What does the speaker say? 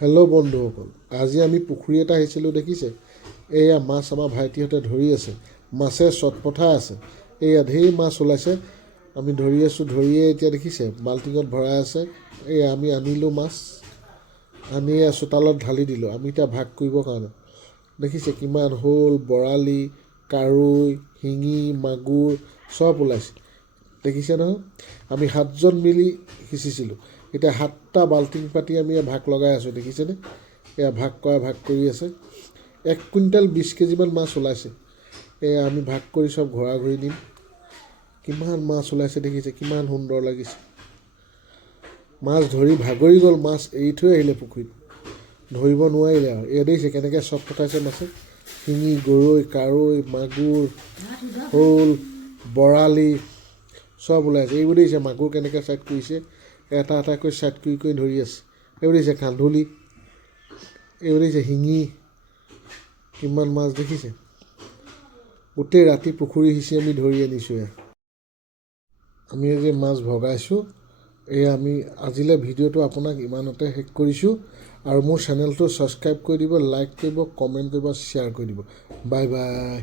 Hello' বন্ধুসকল, আজি আমি পুখুৰী এটা আহিছিলোঁ দেখিছে। এয়া মাছ আমাৰ ভাইটিহঁতে ধৰি আছে। মাছে চটপঠাই আছে। এয়া ঢেৰ মাছ ওলাইছে। আমি ধৰি আছোঁ, ধৰিয়ে এতিয়া দেখিছে বাল্টিঙত ভৰাই আছে। এয়া আমি আনিলোঁ মাছ, আনি চোতালত ঢালি দিলোঁ আমি এতিয়া ভাগ কৰিবৰ কাৰণে। দেখিছে কিমান শ'ল, বৰালি, কাৰৈ, শিঙি, মাগুৰ চব ওলাইছে। দেখিছে নহয়, আমি 7জন মিলি সিঁচিছিলোঁ। এতিয়া 7টা বাল্টিং পাতি আমি ভাগ লগাই আছোঁ। দেখিছেনে, এয়া ভাগ কৰি আছে। 1 কুইণ্টেল 20 কেজিমান মাছ ওলাইছে। এয়া আমি ভাগ কৰি চব ঘৰা ঘৰি দিম। কিমান মাছ ওলাইছে দেখিছে, কিমান সুন্দৰ লাগিছে। মাছ ধৰি ভাগৰি গ'ল, মাছ এৰি থৈ আহিলে পুখুৰীত, ধৰিব নোৱাৰিলে আৰু। এয়া দেখিছে কেনেকৈ চট পঠাইছে মাছে। শিঙি, গৰৈ, কাৰৈ, মাগুৰ, শ'ল, বৰালি চব ওলাইছে। এইবোৰ দেখিছে মাগুৰ কেনেকৈ ছাইড কৰিছে, এটা এটাকৈ ছাইড কৰি ধৰি আছে। এইবোৰ দেখিছে কান্ধুলি, এইবোৰ দেখিছে শিঙি, কিমান মাছ দেখিছে। গোটেই ৰাতি পুখুৰী সিঁচি আমি ধৰি আনিছোঁ। আমি যে মাছ ভগাইছোঁ, এয়া আমি আজিলৈ ভিডিঅ'টো আপোনাক ইমানতে শেষ কৰিছোঁ। আৰু মোৰ চেনেলটো ছাবস্ক্ৰাইব কৰি দিব, লাইক কৰিব, কমেণ্ট কৰিব, শ্বেয়াৰ কৰি দিব। Bye bye.